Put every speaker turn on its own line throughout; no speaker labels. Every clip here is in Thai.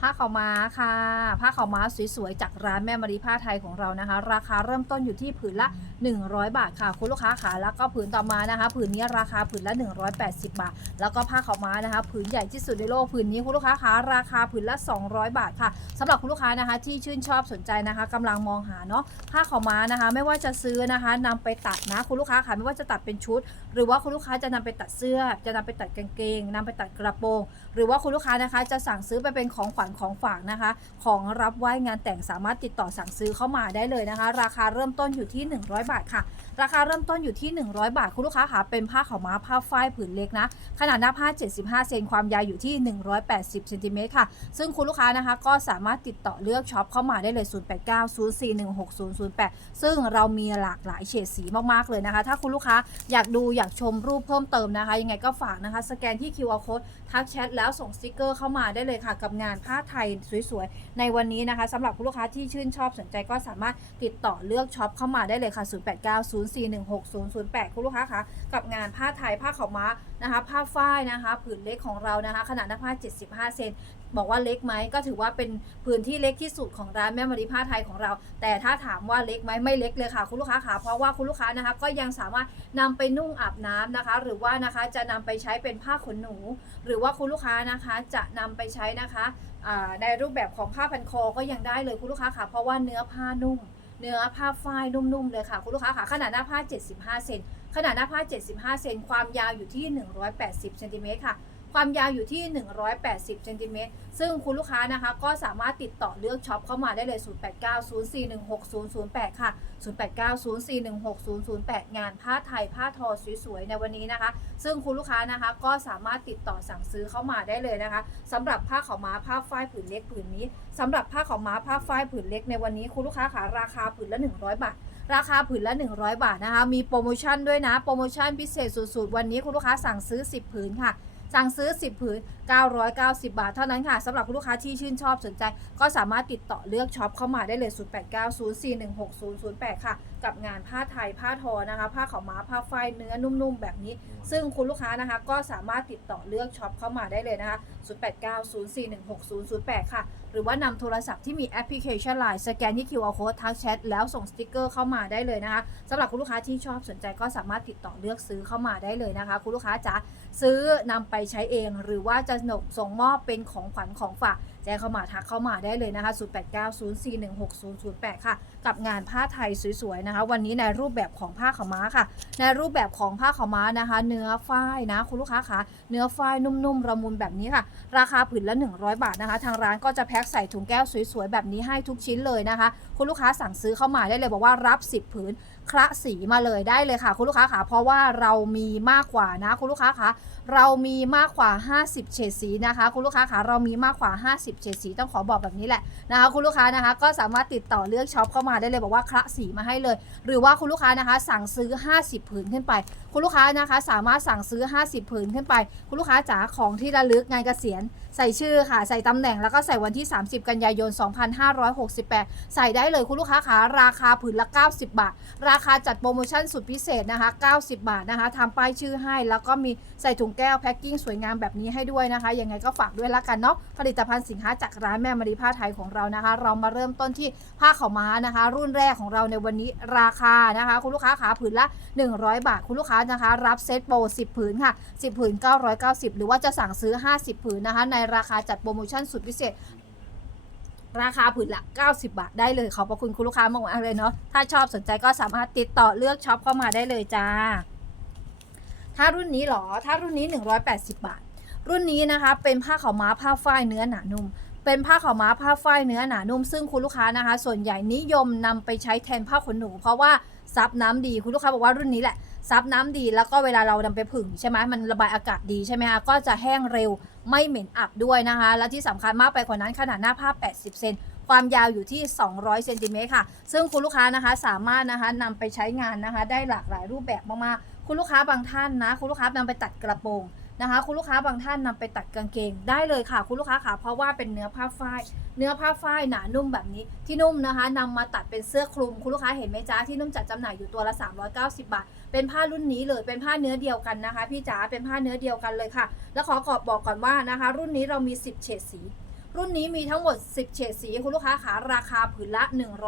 ผ้าขาวม้าค่ะ ผ้าขาวม้าสวยๆ จากร้านแม่มารีผ้าไทยของเรานะคะ ราคาเริ่มต้นอยู่ที่ผืนละ 100 บาทค่ะคุณลูกค้าขาแล้วก็ผืนต่อมานะคะ ผืนนี้ราคาผืนละ 180 บาท แล้วก็ผ้าขาวม้านะคะ ผืนใหญ่ที่สุดในโลกผืนนี้คุณลูกค้าขาราคาผืนละ 200 บาทค่ะสำหรับคุณลูกค้านะคะ ที่ชื่นชอบสนใจนะคะกำลังมองหาเนาะผ้าขาวม้านะคะ ไม่ว่าจะซื้อนะคะนำไปตัดนะคุณลูกค้าค่ะไม่ว่าจะตัดเป็นชุด หรือว่าคุณลูกค้าจะนำไปตัดเสื้อ จะนำไปตัดกางเกงนำไปตัดกระโปรง หรือว่าคุณลูกค้านะคะ จะสั่งซื้อไปเป็นของขวัญของฝากนะคะ ของรับไหว้งานแต่งสามารถติดต่อสั่งซื้อเข้ามาได้เลยนะคะ ราคาเริ่มต้นอยู่ที่ 100 บาทค่ะ ราคาเริ่มต้นอยู่ที่ 100 บาท คุณลูกค้าค่ะเป็นผ้าขาวม้าผ้าฝ้ายผืนเล็กนะ ขนาดหน้าผ้า 75 เซนความยาวอยู่ที่ 180เซนติเมตรค่ะ ซึ่งคุณลูกค้านะคะก็สามารถติดต่อเลือกช็อปเข้ามาได้เลย 0890416008 ซึ่งเรามีหลากหลายเฉดสีมากๆเลยนะคะ ถ้าคุณลูกค้าอยากดูอยากชมรูปเพิ่มเติมนะคะ ยังไงก็ฝากนะคะ สแกนที่ QR code ทักแชทแล้วส่งสติกเกอร์เข้ามาได้เลยค่ะกับงานผ้าาไทยสวยๆ ในวันนี้นะคะสำหรับคุณลูกค้าที่ชื่นชอบสนใจก็สามารถติดต่อเลือกช็อปเข้ามาได้เลยค่ะ 0890416008 คุณลูกค้าคะกับงานผ้าไทยผ้าขาวม้านะคะ ผ้าฝ้ายนะคะ ผืนเล็กของเรานะคะ ขนาดหน้าผ้า 75 เซน บอกว่าเล็กไหมก็ถือว่าเป็นพื้นที่เล็กที่สุดของร้านแม่มารีผ้าไทยของเรา แต่ถ้าถามว่าเล็กไหมไม่เล็กเลยค่ะ คุณลูกค้าค่ะเพราะว่าคุณลูกค้านะคะ ก็ยังสามารถนำไปนุ่งอาบน้ำนะคะ หรือว่านะคะจะนำไปใช้เป็นผ้าขนหนู หรือว่าคุณลูกค้านะคะจะนำไปใช้นะคะในรูปแบบของผ้าพันคอก็ยังได้เลยคุณลูกค้าค่ะ เพราะว่าเนื้อผ้านุ่ม เนื้อผ้าฝ้ายนุ่มๆเลยค่ะคุณลูกค้าค่ะขนาดหน้าผ้า 75 เซนขนาดหน้าผ้า 75 เซนความยาวอยู่ที่ 180 เซนติเมตรค่ะ ความยาวอยู่ที่ 180เซนติเมตรซึ่งคุณลูกค้านะคะ ก็สามารถติดต่อเลือกช็อปเข้ามาได้เลย 0890416008 ค่ะ 0890416008 งานผ้าไทยผ้าทอสวยๆ ในวันนี้นะคะ ซึ่งคุณลูกค้านะคะก็สามารถติดต่อสั่งซื้อเข้ามาได้เลยนะคะสำหรับผ้าขาวม้าผ้าฝ้ายผืนเล็กผืนนี้สำหรับผ้าขาวม้าผ้าฝ้ายผืนเล็กในวันนี้คุณลูกค้าขาราคาผืนละ 100 บาทราคาผืนละ 100 บาทนะคะ มีโปรโมชั่นด้วยนะ โปรโมชั่นพิเศษสุดๆ วันนี้คุณลูกค้าสั่งซื้อ 10 ผืนค่ะ สั่งซื้อ 10 ผืน 990 บาท เท่านั้นค่ะสำหรับคุณลูกค้าที่ชื่นชอบสนใจ ก็สามารถติดต่อเลือกช็อปเข้ามาได้เลย 0890416008 ค่ะ กับงานผ้าไทย ผ้าทอนะคะ ผ้าขาวม้าผ้าฝ้ายเนื้อนุ่มๆ แบบนี้ ซึ่งคุณลูกค้านะคะ ก็สามารถติดต่อเลือกช็อปเข้ามาได้เลยนะคะ 0890416008 ค่ะ หรือว่านำโทรศัพท์ที่มีแอปพลิเคชัน Line สแกนที่ QR code ทักแชทแล้วส่งสติกเกอร์เข้ามาได้เลยนะคะสำหรับคุณลูกค้าที่ชอบสนใจก็สามารถติดต่อเลือกซื้อเข้ามาได้เลยนะคะ คุณลูกค้าจ๋าซื้อนำไปใช้เองหรือว่าจะส่งมอบเป็นของขวัญของฝากแจ้งเข้ามาทักเข้ามาได้เลยนะคะ0890416008 ค่ะ กับงานผ้าไทยสวยๆนะคะ วันนี้ในรูปแบบของผ้าขาวม้าค่ะ ในรูปแบบของผ้าขาวม้านะคะ เนื้อฝ้ายนะคุณลูกค้าคะเนื้อฝ้ายนุ่มๆระมุนแบบนี้ค่ะ ราคาผืนละ 100 บาทนะคะ ทางร้านก็จะแพ็คใส่ถุงแก้วสวยๆแบบนี้ให้ทุกชิ้นเลยนะคะ คุณลูกค้าสั่งซื้อเข้ามาได้เลยบอกว่ารับ 10 ผืนคละสีมาเลยได้เลยค่ะ คุณลูกค้าคะเพราะว่าเรามีมากกว่านะ คุณลูกค้าคะเรามีมากกว่า 50 เฉดสีนะคะ คุณลูกค้าคะเรามีมากกว่า 50เฉดสีต้องขอบอกแบบนี้แหละนะคะคุณลูกค้านะคะก็สามารถติดต่อเลือกช็อปเข้ามาได้เลยบอกว่าคละสีมาให้เลย หรือว่าคุณลูกค้านะคะ สั่งซื้อ 50 ผืนขึ้นไป คุณลูกค้านะคะ สามารถสั่งซื้อ 50 ผืนขึ้นไป คุณลูกค้าจ๋าของที่ระลึกงานเกษียณ ใส่ชื่อค่ะใส่ตำแหน่งแล้วก็ใส่วันที่ 30 กันยายน 2568 ใส่ได้เลยคุณลูกค้าขาราคาผืนละ 90 บาท ราคาจัดโปรโมชั่นสุดพิเศษนะคะ 90 บาทนะคะทำป้ายชื่อให้ แล้วก็มีใส่ถุงแก้วแพ็คกิ้งสวยงามแบบนี้ให้ด้วยนะคะยังไงก็ฝากด้วยละกันเนาะผลิตภัณฑ์สินค้าจากร้านแม่มารีผ้าไทยของเรานะคะ เรามาเริ่มต้นที่ผ้าขาวม้านะคะ รุ่นแรกของเราในวันนี้ราคานะคะ คุณลูกค้าขาผืนละ 100 บาท คุณลูกค้านะคะ รับเซตโปร10 ผืนค่ะ 10 ผืน 990 หรือว่าจะสั่งซื้อ 50 ผืนนะคะในราคาจัดโปรโมชั่นสุดพิเศษ ราคาผืนละ90 บาทได้เลย ขอบพระคุณคุณลูกค้ามากๆเลยเนาะถ้าชอบสนใจก็สามารถติดต่อเลือกช็อปเข้ามาได้เลยจ้า ถ้ารุ่นนี้หรอ ถ้ารุ่นนี้ 180 บาท รุ่นนี้นะคะเป็นผ้าขาวม้าผ้าฝ้ายเนื้อหนานุ่มเป็นผ้าขาวม้าผ้าฝ้ายเนื้อหนานุ่มซึ่งคุณลูกค้านะคะ ส่วนใหญ่นิยมนำไปใช้แทนผ้าขนหนู เพราะว่าซับน้ำดีคุณลูกค้าบอกว่ารุ่นนี้แหละ ซับน้ำดีแล้วก็เวลาเรานำไปผึ่งใช่ไหมมันระบายอากาศดีใช่ไหมคะก็จะแห้งเร็วไม่เหม็นอับด้วยนะคะ และที่สำคัญมากไปกว่านั้นขนาดหน้าผ้า 80 เซนความยาวอยู่ที่ 200 เซนติเมตรค่ะ ซึ่งคุณลูกค้านะคะสามารถนะคะนำไปใช้งานนะคะ ได้หลากหลายรูปแบบมากๆ คุณลูกค้าบางท่านนะ คุณลูกค้านำไปตัดกระโปรง นะคะ คุณลูกค้าบางท่านนำไปตัดกางเกงได้เลยค่ะ คุณลูกค้าค่ะเพราะว่าเป็นเนื้อผ้าฝ้าย เนื้อผ้าฝ้ายหนานุ่มแบบนี้ที่นุ่มนะคะนำมาตัดเป็นเสื้อคลุม คุณลูกค้าเห็นไหมจ้าที่นุ่มจัดจำหน่ายอยู่ตัวละ 390 บาท เป็นผ้ารุ่นนี้เลยเป็นผ้าเนื้อเดียวกันนะคะ พี่จ๋าเป็นผ้าเนื้อเดียวกันเลยค่ะ แล้วขอขอบบอกก่อนว่านะคะ รุ่นนี้เรามี 10 เฉดสี รุ่นนี้มีทั้งหมด 10 เฉดสีคุณลูกค้าขาราคาผืนละ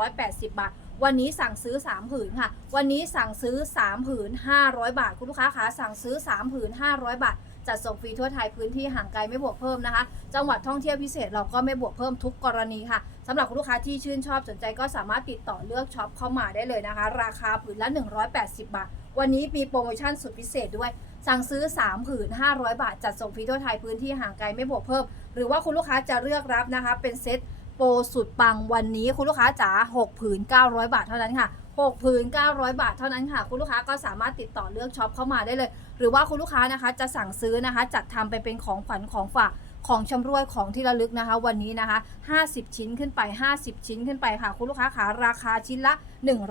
180 บาทวันนี้สั่งซื้อ 3 ผืนค่ะ วันนี้สั่งซื้อ 3 ผืน 500 บาท คุณลูกค้าขาสั่งซื้อ 3 ผืน 500 บาท จัดส่งฟรีทั่วไทยพื้นที่ห่างไกลไม่บวกเพิ่มนะคะ จังหวัดท่องเที่ยวพิเศษเราก็ไม่บวกเพิ่มทุกกรณีค่ะสำหรับคุณลูกค้าที่ชื่นชอบสนใจก็สามารถติดต่อเลือกช็อปเข้ามาได้เลยนะคะ ราคาผืนละ 180 บาท วันนี้มีโปรโมชั่นสุดพิเศษด้วย สั่งซื้อ 3 ผืน 500 บาท จัดส่งฟรีทั่วไทยพื้นที่ห่างไกลไม่บวกเพิ่ม หรือว่าคุณลูกค้าจะเลือกรับนะคะ เป็นเซ็ตโปรสุดปังวันนี้คุณลูกค้าจ๋า6 ผืน 900 บาทเท่านั้นค่ะ 6 ผืน 900 บาทเท่านั้นค่ะ คุณลูกค้าก็สามารถติดต่อเลือกช็อปเข้ามาได้เลย หรือว่าคุณลูกค้านะคะจะสั่งซื้อนะคะ จัดทำไปเป็นของขวัญของฝากของชำรวยของที่ระลึกนะคะ วันนี้นะคะ 50 ชิ้นขึ้นไป 50 ชิ้นขึ้นไปค่ะ คุณลูกค้าขาราคาชิ้นละ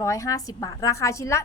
150 บาท ราคาชิ้นละ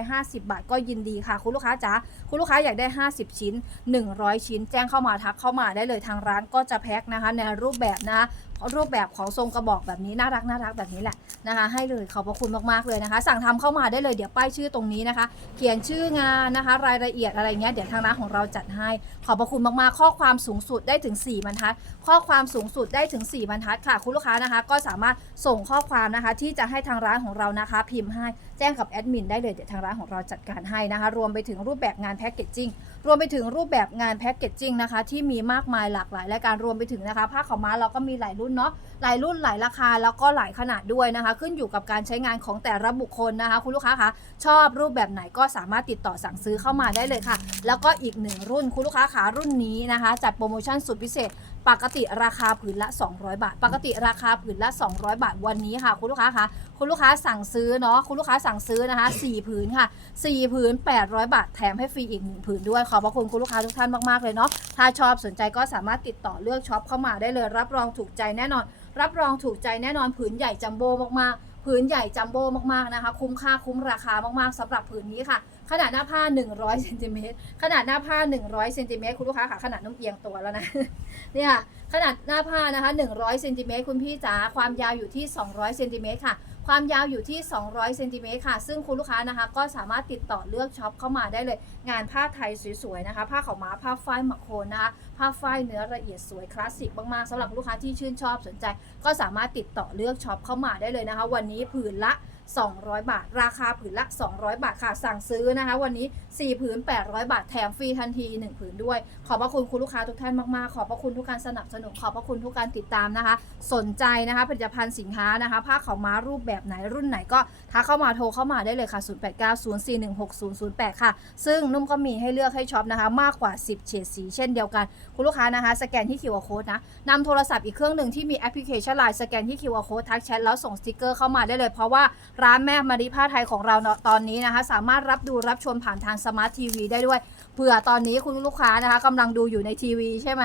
150 บาทก็ยินดีค่ะ คุณลูกค้าจ๋าคุณลูกค้าอยากได้ 50 ชิ้น 100 ชิ้น แจ้งเข้ามาทักเข้ามาได้เลยทางร้านก็จะแพ็คนะคะ ในรูปแบบนะคะรูปแบบของทรงกระบอกแบบนี้น่ารักน่ารักแบบนี้แหละ นะคะ ให้เลยขอบพระคุณมากๆเลยนะคะ สั่งทำเข้ามาได้เลยเดี๋ยวป้ายชื่อตรงนี้นะคะ เขียนชื่องานนะคะ รายละเอียดอะไรเงี้ยเดี๋ยวทางร้านของเราจัดให้ ขอบพระคุณมากๆ ข้อความสูงสุดได้ถึง 4บรรทัด ข้อความสูงสุดได้ถึง 4บรรทัดค่ะ คุณลูกค้านะคะ ก็สามารถส่งข้อความนะคะ ที่จะให้ทางร้านของเรานะคะ พิมพ์ให้ แจ้งกับแอดมินได้เลยเดี๋ยวทางร้านของเราจัดการให้นะคะ รวมไปถึงรูปแบบงานแพ็กเกจจิ้งรวมไปถึงรูปแบบงานแพ็กเกจจิ้งนะคะ ที่มีมากมายหลากหลายและการรวมไปถึงนะคะผ้าขาวม้าเราก็มีหลายรุ่นเนาะหลายรุ่นหลายราคาแล้วก็หลายขนาดด้วยนะคะ ขึ้นอยู่กับการใช้งานของแต่ละบุคคลนะคะ คุณลูกค้าคะชอบรูปแบบไหนก็สามารถติดต่อสั่งซื้อเข้ามาได้เลยค่ะ แล้วก็อีกหนึ่งรุ่นคุณลูกค้าขารุ่นนี้นะคะ จัดโปรโมชั่นสุดพิเศษ ปกติราคาผืนละ 200 บาท ปกติราคาผืนละ 200 บาทวันนี้ค่ะ คุณลูกค้าคะคุณลูกค้าสั่งซื้อเนาะคุณลูกค้าสั่งซื้อนะคะ 4 ผืนค่ะ 4 ผืน 800 บาท แถมให้ฟรีอีก 1 ผืนด้วยขอบพระคุณคุณลูกค้าทุกท่านมากๆเลยเนาะถ้าชอบสนใจก็สามารถติดต่อเลือกช็อปเข้ามาได้เลย รับรองถูกใจแน่นอน รับรองถูกใจแน่นอนผืนใหญ่จัมโบ้มากๆผืนใหญ่จัมโบ้มากๆนะคะ คุ้มค่าคุ้มราคามากๆสำหรับผืนนี้ค่ะ ขนาดหน้าผ้า 100เซนติเมตรขนาดหน้าผ้า 100เซนติเมตรคุณลูกค้าค่ะขนาดน้ำเอียงตัวแล้วนะเนี่ยค่ะขนาดหน้าผ้านะคะ 100เซนติเมตรคุณพี่จ๋าความยาวอยู่ที่ 200เซนติเมตรค่ะ ความยาวอยู่ที่ 200เซนติเมตรค่ะ ซึ่งคุณลูกค้านะคะ ก็สามารถติดต่อเลือกช็อปเข้ามาได้เลย งานผ้าไทยสวยๆนะคะ ผ้าขาวม้าผ้าฝ้ายหมักโคนนะคะ ผ้าฝ้ายเนื้อละเอียดสวยคลาสสิกมากๆสำหรับลูกค้าที่ชื่นชอบสนใจ ก็สามารถติดต่อเลือกช็อปเข้ามาได้เลยนะคะ วันนี้ผืนละ 200 บาท ราคาผืนละ 200 บาทค่ะสั่งซื้อนะคะ วันนี้ 4 ผืน 800 บาทแถมฟรีทันที 1 ผืนด้วย ขอบพระคุณคุณลูกค้าทุกท่านมากๆ ขอบพระคุณทุกการสนับสนุนขอบพระคุณทุกการติดตามนะคะ สนใจนะคะผลิตภัณฑ์สินค้านะคะผ้าขาวม้ารูปแบบไหนรุ่นไหนก็ทักเข้ามาโทรเข้ามาได้เลยค่ะ 0890416008 ค่ะ ซึ่งนุ่มก็มีให้เลือกให้ช็อปนะคะ มากกว่า 10 เฉดสีเช่นเดียวกันคุณลูกค้านะคะสแกนที่ QR code นะนำโทรศัพท์อีกเครื่องหนึ่งที่มีแอปพลิเคชัน Line สแกนที่ QR code ทักแชทแล้วส่งสติกเกอร์เข้ามาได้เลย เพราะว่าร้านแม่มาริผ้าไทยของเราเนาะตอนนี้นะคะสามารถรับดูรับชมผ่านทางสมาร์ททีวีได้ด้วยเผื่อตอนนี้คุณลูกค้านะคะกำลังดูอยู่ในทีวีใช่ไหม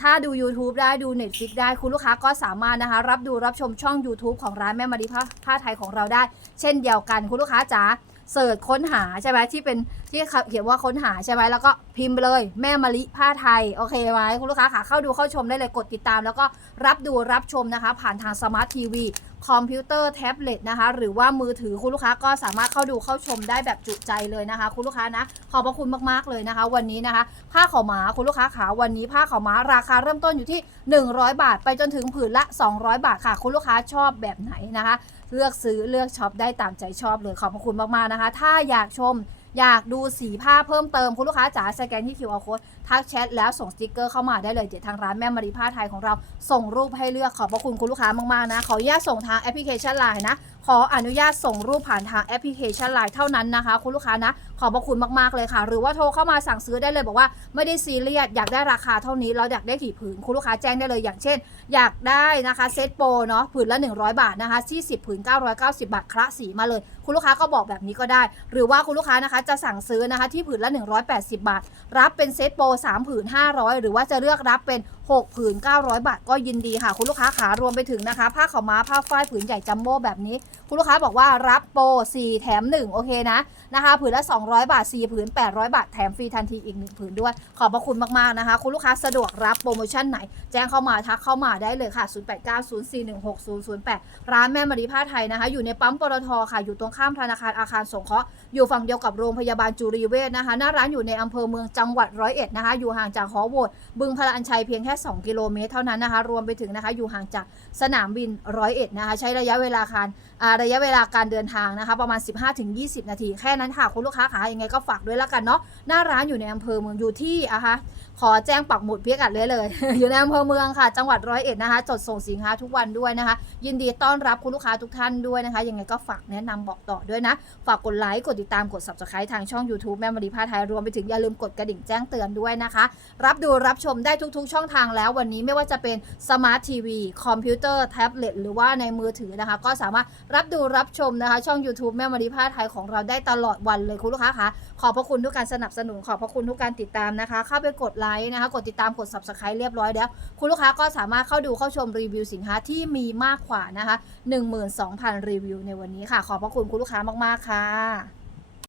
ถ้าดู YouTube ได้ดู Netflix ได้คุณลูกค้าก็สามารถนะคะรับดูรับชมช่อง YouTube ของร้านแม่มาริผ้าผ้าไทยของเราได้ เช่นเดียวกันคุณลูกค้าจ๋าเสิร์ชค้นหาใช่ไหมที่เป็น ที่เขียนว่าค้นหาใช่ไหมแล้วก็พิมพ์ไปเลยแม่มะลิผ้าไทยโอเคไหมคุณลูกค้าค่ะเข้าดูเข้าชมได้เลยกดติดตาม แล้วก็รับดูรับชมนะคะ ผ่านทางสมาร์ททีวีคอมพิวเตอร์แท็บเล็ตนะคะ หรือว่ามือถือคุณลูกค้าก็สามารถเข้าดูเข้าชมได้แบบจุใจเลยนะคะ คุณลูกค้านะ ขอบพระคุณมากๆเลยนะคะ วันนี้นะคะ ผ้าขาวม้าคุณลูกค้าขาวันนี้ผ้าขาวม้าราคาเริ่มต้นอยู่ที่ 100 บาท ไปจนถึงผืนละ 200 บาทค่ะ คุณลูกค้าชอบแบบไหนนะคะ เลือกซื้อเลือกช็อปได้ตามใจชอบเลยขอบพระคุณมากๆนะคะ ถ้าอยากชม อยากดูสีผ้าเพิ่มเติมคุณลูกค้าจ๋าสแกนที่ QR code ทักแชทแล้วส่งสติกเกอร์เข้ามาได้เลยเดี๋ยวทางร้านแม่มารีผ้าไทยของเราส่งรูปให้เลือกขอบพระคุณคุณลูกค้ามากๆนะ ขออนุญาตส่งทางแอปพลิเคชันไลน์นะ ขออนุญาตส่งรูปผ่านทางแอปพลิเคชันไลน์เท่านั้นนะคะ คุณลูกค้านะ ขอบพระคุณมากๆเลยค่ะ หรือว่าโทรเข้ามาสั่งซื้อได้เลยบอกว่าไม่ได้ซีเรียสอยากได้ราคาเท่านี้เราอยากได้กี่ผืนคุณลูกค้าแจ้งได้เลยอย่างเช่น อยากได้นะคะเซตโปรเนาะผืนละ 100 บาทนะคะที่10ผืน990 บาทคละสีมาเลย คุณลูกค้าก็บอกแบบนี้ก็ได้ หรือว่าคุณลูกค้านะคะจะสั่งซื้อนะคะที่ผืนละ 180 บาท รับเป็นเซตโปร3ผืน500 หรือว่าจะเลือกรับเป็น6 ผืน 900 บาท ก็ยินดีค่ะ คุณลูกค้าขารวมไปถึงนะคะ ผ้าขาวม้าผ้าฝ้ายผืนใหญ่จัมโบ้แบบนี้ คุณลูกค้าบอกว่ารับโปร 4 แถม 1 โอเคนะนะคะ ผืนละ 200 บาท 4 ผืน 800 บาท แถมฟรีทันทีอีก 1 ผืนด้วย ขอบพระคุณมาก ๆ นะคะ คุณลูกค้าสะดวกรับโปรโมชั่นไหน แจ้งเข้ามาทักเข้ามาได้เลยค่ะ 0890416008 ร้านแม่มารีผ้าไทยนะคะ อยู่ในปั๊มปตทค่ะ อยู่ตรงข้ามธนาคารอาคารสงเคราะห์ อยู่ฝั่งเดียวกับโรงพยาบาลจุรีเวชนะคะ หน้าร้านอยู่ในอำเภอเมืองจังหวัดร้อยเอ็ดนะคะ อยู่ห่างจากหอโหวตบึงพลาอัญชัยเพียงแค่2กิโลเมตรเท่านั้นนะคะ รวมไปถึงนะคะอยู่ห่างจากสนามบินร้อยเอ็ดนะคะใช้ระยะเวลาการระยะเวลาการเดินทางนะคะประมาณ 15-20 นาที แค่นั้นค่ะคุณลูกค้าขายังไงก็ฝากด้วยแล้วกันเนาะหน้าร้านอยู่ในอำเภอเมืองอยู่ที่อะคะขอแจ้งปักหมุดพิกัดเลยเลย อยู่ในอำเภอเมืองค่ะ จังหวัดร้อยเอ็ดนะคะ จดส่งสินค้าทุกวันด้วยนะคะ ยินดีต้อนรับคุณลูกค้าทุกท่านด้วยนะคะ ยังไงก็ฝากแนะนำบอกต่อด้วยนะ ฝากกดไลค์ กดติดตาม กด subscribe ทางช่อง YouTube แม่มารีพาไทยรวมไปถึงอย่าลืมกดกระดิ่งแจ้งเตือนด้วยนะคะ รับดูรับชมได้ทุกๆ ช่องทางแล้ววันนี้ไม่ว่าจะเป็นสมาร์ททีวีคอมพิวเตอร์แท็บเล็ตหรือว่าในมือถือนะคะ ก็สามารถรับดูรับชมนะคะ ช่อง YouTube แม่มารีพาไทยของเราได้ตลอดวันเลยคุณลูกค้าคะขอบพระคุณทุกการสนับสนุนขอบพระคุณทุกการติดตามนะคะเข้าไปกดไลค์นะคะ กดติดตามกด subscribe เรียบร้อยแล้ว คุณลูกค้าก็สามารถเข้าดูเข้าชมรีวิวสินค้าที่มีมากกว่านะคะ 12,000 รีวิวในวันนี้ค่ะ ขอบพระคุณคุณลูกค้ามาก ๆ ค่ะ